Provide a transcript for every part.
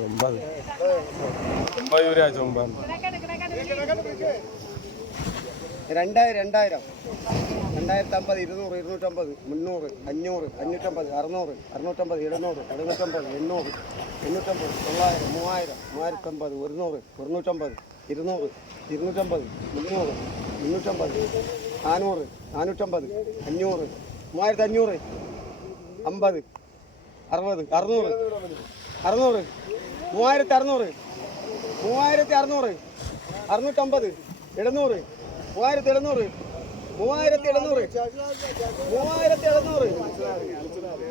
ഒമ്പത് രണ്ടായിരം രണ്ടായിരം. രണ്ടായിരത്തി അമ്പത് ഇരുന്നൂറ് ഇരുന്നൂറ്റമ്പത് മുന്നൂറ് അഞ്ഞൂറ് അഞ്ഞൂറ്റമ്പത് അറുന്നൂറ് അറുന്നൂറ്റമ്പത് എഴുന്നൂറ് എഴുന്നൂറ്റമ്പത് എണ്ണൂറ് എണ്ണൂറ്റമ്പത് തൊള്ളായിരം മൂവായിരം മൂവായിരത്തമ്പത് ഒരുന്നൂറ് ഒരുന്നൂറ്റമ്പത് ഇരുന്നൂറ് ഇരുന്നൂറ്റമ്പത് മുന്നൂറ് മുന്നൂറ്റമ്പത് നാനൂറ് നാനൂറ്റമ്പത് അഞ്ഞൂറ് മൂവായിരത്തി അഞ്ഞൂറ് അമ്പത്. അറുപത്. അറുന്നൂറ്. അറുന്നൂറ്. മൂവായിരത്തി അറുന്നൂറ്. മൂവായിരത്തി അറുന്നൂറ്. അറുന്നൂറ്റമ്പത്. എഴുന്നൂറ്. മൂവായിരത്തി എഴുന്നൂറ്. മൂവായിരത്തി എഴുന്നൂറ്. മൂവായിരത്തി എഴുന്നൂറ്.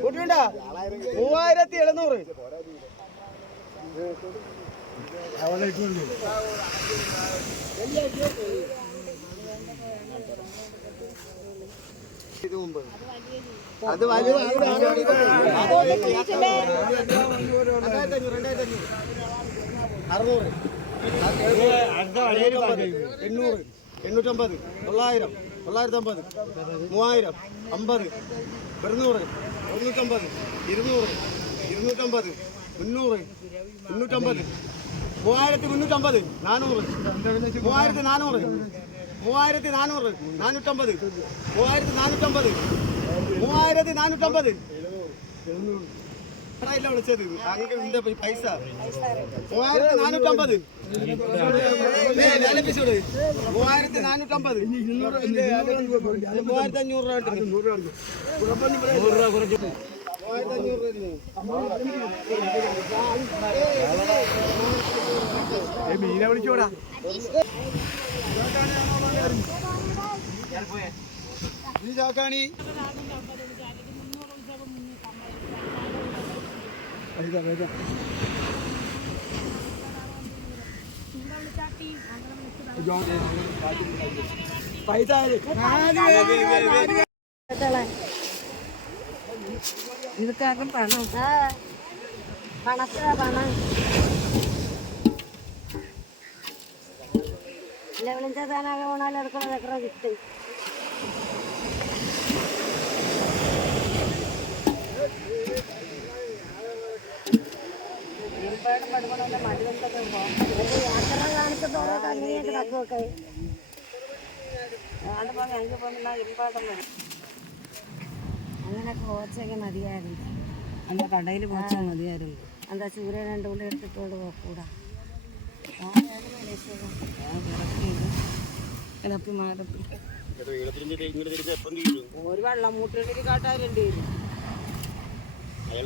കൂട്ടിണ്ട മൂവായിരത്തി എഴുന്നൂറ്. എണ്ണൂറ് എണ്ണൂറ്റമ്പത് തൊള്ളായിരം തൊള്ളായിരത്തമ്പത് മൂവായിരം അമ്പത് ഇരുന്നൂറ് ഇരുന്നൂറ്റമ്പത് ഇരുന്നൂറ് ഇരുന്നൂറ്റമ്പത് മുന്നൂറ് മുന്നൂറ്റമ്പത് മൂവായിരത്തി മുന്നൂറ്റമ്പത് നാനൂറ് മൂവായിരത്തി നാനൂറ് മൂവായിരത്തി നാനൂറ് നാനൂറ്റമ്പത് മൂവായിരത്തി നാനൂറ്റമ്പത് മൂവായിരത്തി നാനൂറ്റമ്പത് അഞ്ഞൂറ് രൂപ രൂപ വിളിച്ചോടാ. ഈ ചാക്കാണി പൈസ ഇതൊക്കെ പണം അങ്ങനെ കോച്ചൊക്കെ മതിയായിരുന്നു. അന്ന് കടയിൽ പോച്ചാൽ മതിയായിരുന്നു. എന്താ ചൂര രണ്ടു കൂടെ എടുത്തിട്ടോണ്ട് പോക്കൂടാ? കിളപ്പി എപ്പം തീരും? ഒരു വെള്ളം മൂട്ടിലേക്ക് കാട്ടാറുണ്ട്. അയാൾ